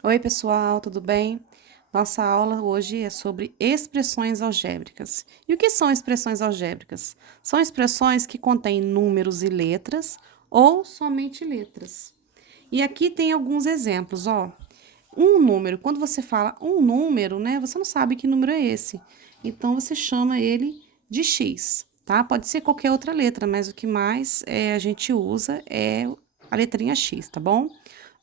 Oi, pessoal, tudo bem? Nossa aula hoje é sobre expressões algébricas. E o que são expressões algébricas? São expressões que contêm números e letras ou somente letras. E aqui tem alguns exemplos, ó. Um número, quando você fala um número, né, você não sabe que número é esse. Então você chama ele de X, tá? Pode ser qualquer outra letra, mas o que mais a gente usa é a letrinha X, tá bom?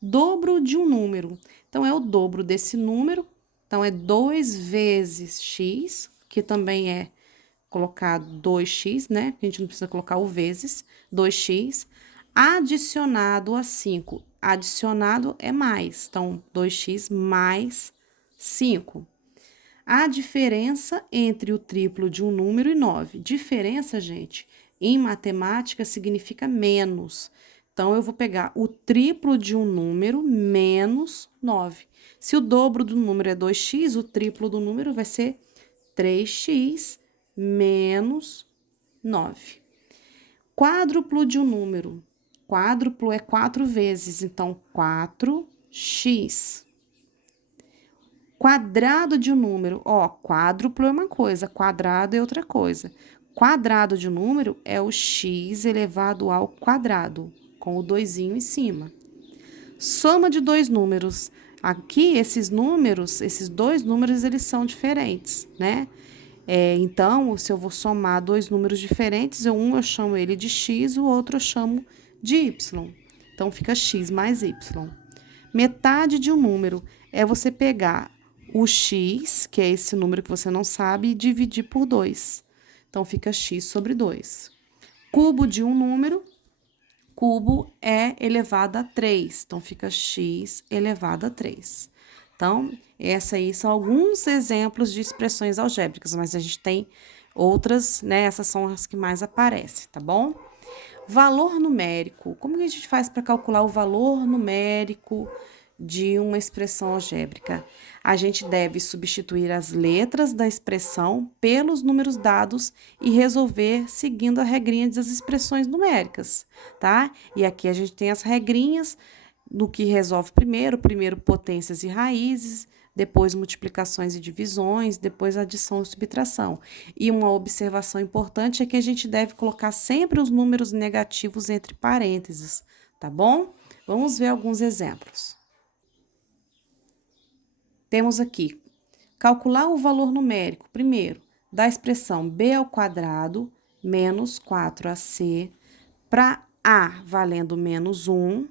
Dobro de um número. Então, é o dobro desse número. Então, é 2 vezes x, que também é colocar 2x, né? A gente não precisa colocar o vezes, 2x, adicionado a 5. Adicionado é mais, então, 2x mais 5. A diferença entre o triplo de um número e 9. Diferença, gente, em matemática significa menos. Então, eu vou pegar o triplo de um número menos 9. Se o dobro do número é 2x, o triplo do número vai ser 3x menos 9. Quádruplo de um número. Quádruplo é 4 vezes, então 4x. Quadrado de um número, ó, quádruplo é uma coisa, quadrado é outra coisa. Quadrado de um número é o x elevado ao quadrado, com o doisinho em cima. Soma de dois números. Aqui, esses números, esses dois números, eles são diferentes, né? Então, se eu vou somar dois números diferentes, um eu chamo ele de x, o outro eu chamo de y. Então, fica x mais y. Metade de um número é você pegar o x, que é esse número que você não sabe, e dividir por 2. Então, fica x sobre 2. Cubo de um número, cubo é elevado a 3. Então, fica x elevado a 3. Então, esses aí são alguns exemplos de expressões algébricas, mas a gente tem outras, né? Essas são as que mais aparecem, tá bom? Valor numérico. Como que a gente faz para calcular o valor numérico de uma expressão algébrica? A gente deve substituir as letras da expressão pelos números dados e resolver seguindo a regrinha das expressões numéricas, tá? E aqui a gente tem as regrinhas do que resolve primeiro potências e raízes, depois multiplicações e divisões, depois adição e subtração. E uma observação importante é que a gente deve colocar sempre os números negativos entre parênteses, tá bom? Vamos ver alguns exemplos. Temos aqui, calcular o valor numérico, primeiro, da expressão b ao quadrado menos 4ac, para a valendo menos 1,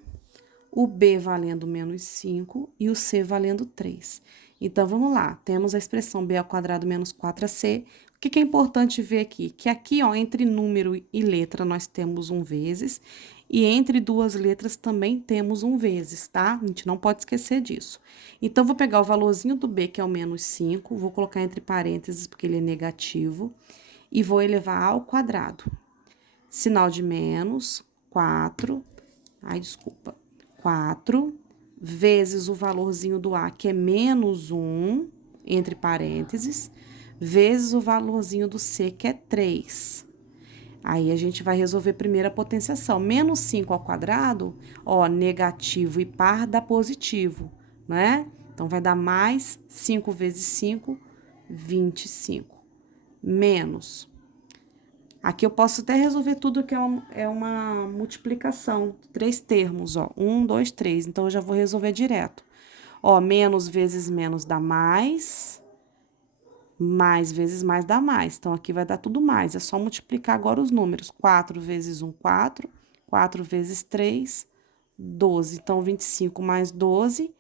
o b valendo menos 5 e o c valendo 3. Então, vamos lá, temos a expressão b ao quadrado menos 4ac. O que é importante ver aqui? Que aqui, ó, entre número e letra, nós temos um vezes, e entre duas letras também temos um vezes, tá? A gente não pode esquecer disso. Então, vou pegar o valorzinho do b, que é o menos 5, vou colocar entre parênteses, porque ele é negativo, e vou elevar ao quadrado. Sinal de menos, 4, ai, desculpa, 4 vezes o valorzinho do A, que é menos 1, entre parênteses, vezes o valorzinho do C, que é 3. Aí, a gente vai resolver primeiro a potenciação. Menos 5 ao quadrado, ó, negativo e par dá positivo, né? Então, vai dar mais 5 vezes 5, 25. Menos. Aqui eu posso até resolver tudo que é uma multiplicação, 3 termos, ó, 1, 2, 3. Então, eu já vou resolver direto. Ó, menos vezes menos dá mais vezes mais dá mais. Então, aqui vai dar tudo mais, é só multiplicar agora os números. 4 vezes 1, 4, 4 vezes 3, 12. Então, 25 mais 12,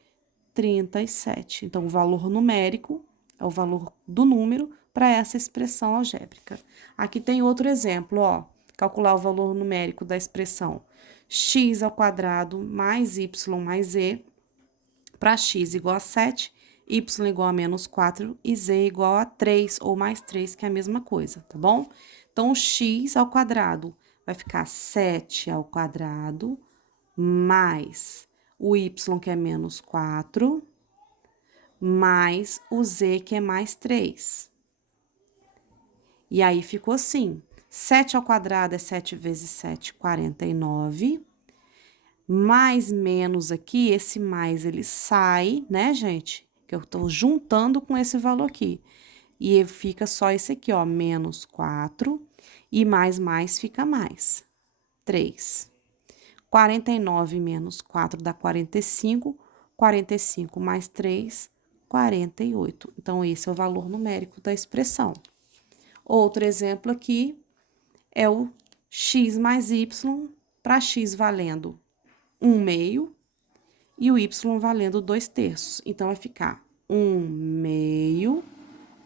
37. Então, o valor numérico é o valor do número para essa expressão algébrica. Aqui tem outro exemplo, ó. Calcular o valor numérico da expressão x ao quadrado mais y mais z para x igual a 7, y igual a menos 4 e z igual a 3 ou mais 3, que é a mesma coisa, tá bom? Então, o x ao quadrado vai ficar 7 ao quadrado mais o y, que é menos 4, mais o z, que é mais 3. E aí, ficou assim. 7 ao quadrado é 7 vezes 7, 49. Mais menos aqui, esse mais ele sai, né, gente? Que eu tô juntando com esse valor aqui. E fica só esse aqui, ó, menos 4, e mais fica mais, 3. 49 menos 4 dá 45, 45 mais 3, 48. Então, esse é o valor numérico da expressão. Outro exemplo aqui é o x mais y, para x valendo 1/2 e o y valendo 2/3. Então, vai ficar 1/2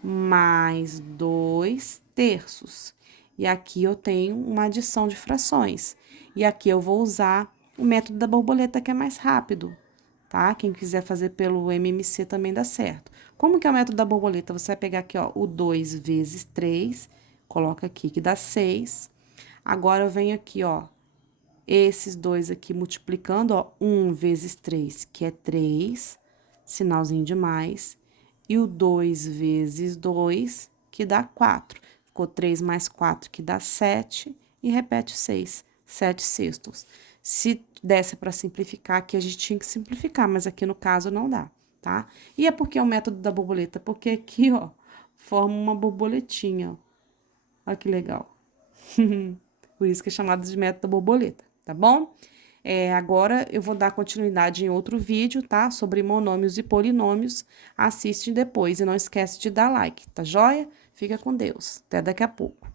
mais 2/3. E aqui eu tenho uma adição de frações. E aqui eu vou usar o método da borboleta, que é mais rápido, tá? Quem quiser fazer pelo MMC também dá certo. Como que é o método da borboleta? Você vai pegar aqui, ó, o 2 vezes 3, coloca aqui que dá 6. Agora, eu venho aqui, ó, esses dois aqui multiplicando, ó, 1 vezes 3, que é 3, sinalzinho de mais, e o 2 vezes 2, que dá 4. Ficou 3 mais 4, que dá 7, e repete 6, 7/6. Se desse para simplificar, aqui a gente tinha que simplificar, mas aqui no caso não dá, tá? E é porque é o método da borboleta, porque aqui, ó, forma uma borboletinha, ó. Olha que legal. Por isso que é chamado de método da borboleta, tá bom? Agora eu vou dar continuidade em outro vídeo, tá? Sobre monômios e polinômios. Assiste depois e não esquece de dar like, tá joia? Fica com Deus. Até daqui a pouco.